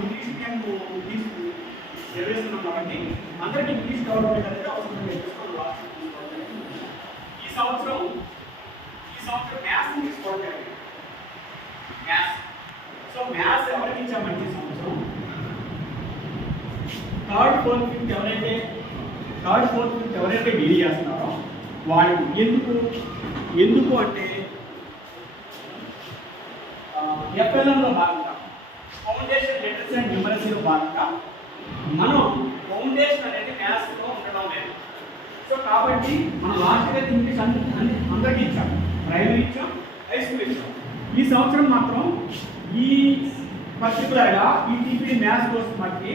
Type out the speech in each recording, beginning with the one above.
English medium చదివేస్తున్నాం కాబట్టి అందరికీ English development అనేది అవసరం లేదు. ఈ సంవత్సరం మ్యాథ్స్ తీసుకోవడం మ్యాథ్స్. సో మ్యాథ్స్ ఎవరికి ఇచ్చామంటే ఈ సంవత్సరం థర్డ్ ఫోర్త్ ఫిఫ్త్ ఎవరైతే డీల్ చేస్తున్నారో వాళ్ళు ఎందుకు అంటే ఎఫ్ఎల్ఎంలో భాగంగా ఫౌండేషన్ లిటరసీ అండ్ న్యూమరసీలో భాగంగా మనం ఫౌండేషన్ అనేది మ్యాథ్స్లో ఉండడం లేదు. సో కాబట్టి మనం లాస్ట్ ఇయర్ ఇంగ్లీష్ అందరికీ ఇచ్చాం, ప్రైమరీ ఇచ్చాం, హై స్కూల్ ఇచ్చాం. ఈ సంవత్సరం మాత్రం ఈ పర్టికులర్గా ఈ టీపీ మ్యాథ్స్ కోర్స్ మనకి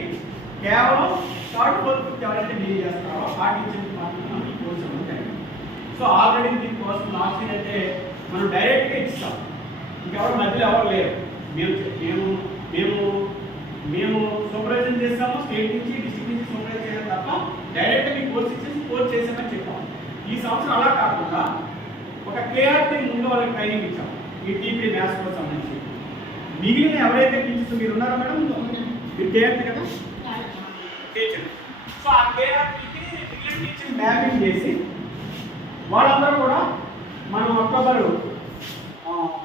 కేవలం థర్డ్ ఫోర్త్ ఫిఫ్త్ ఎవరైతే డీల్ చేస్తున్నారో ఆ టీచర్కి మాత్రం ఈ కోర్స్ ఉంటాయి. సో ఆల్రెడీ దీనికోసం లాస్ట్ ఇయర్ అయితే మనం డైరెక్ట్గా ఇచ్చాం, ఇంకెవరు మధ్యలో ఎవరు లేరు. మేము సూపర్వైజన్ చేస్తాము, స్టేట్ నుంచి డిస్ట్రిక్ట్ నుంచి సూపర్వైజ్ చేయడం తప్ప డైరెక్ట్గా మీ కోర్స్ ఇచ్చేసి కోర్స్ చేసామని చెప్పాం. ఈ సంవత్సరం అలా కాకుండా ఒక కేఆర్టీ ముందు వాళ్ళకి ట్రైనింగ్ ఇచ్చాం ఈ టీపీ మ్యాథ్స్ కోర్స్ సంబంధించి. మిగిలిన ఎవరైతే టీచర్స్ మీరు ఉన్నారో మేడం, మీరు కేఆర్టీ కదా టీచర్. సో ఆ కేఆర్టీకి మిగిలిన టీచర్ మ్యాపింగ్ చేసి వాళ్ళందరూ కూడా మనం అక్టోబర్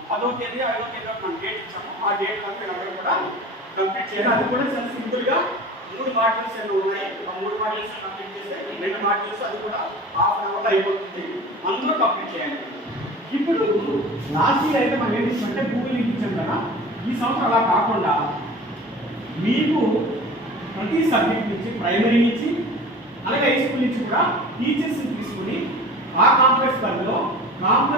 10వ తేదీ 5వ తేదీ మనం డేట్ ఇచ్చాము. ఆ డేట్ కంప్లీట్ అందరూ కూడా కంప్లీట్ చేయాలి. అది కూడా చాలా సింపుల్గా 3 మాడ్యూల్స్ ఎన్నో ఉన్నాయి. ఆ 3 మాడ్యూల్స్ కంప్లీట్ చేస్తే 2 మాడ్యూల్స్ అది కూడా హాఫ్ అన్ అవర్లో అయిపోతుంది. అందరూ కంప్లీట్ చేయాలి. ఇప్పుడు లాస్ట్ ఇయర్ అయితే మనం ఏమి ఇచ్చామంటే గూగుల్ లింక్ ఇచ్చాం కదా. ఈ సంవత్సరం అలా కాకుండా మీకు ప్రతి సబ్జెక్ట్ నుంచి ప్రైమరీ నుంచి అలాగే హై స్కూల్ నుంచి కూడా టీచర్స్ని తీసుకుని ఆ కాంప్లెక్స్ పరిధిలో కాంప్లెక్స్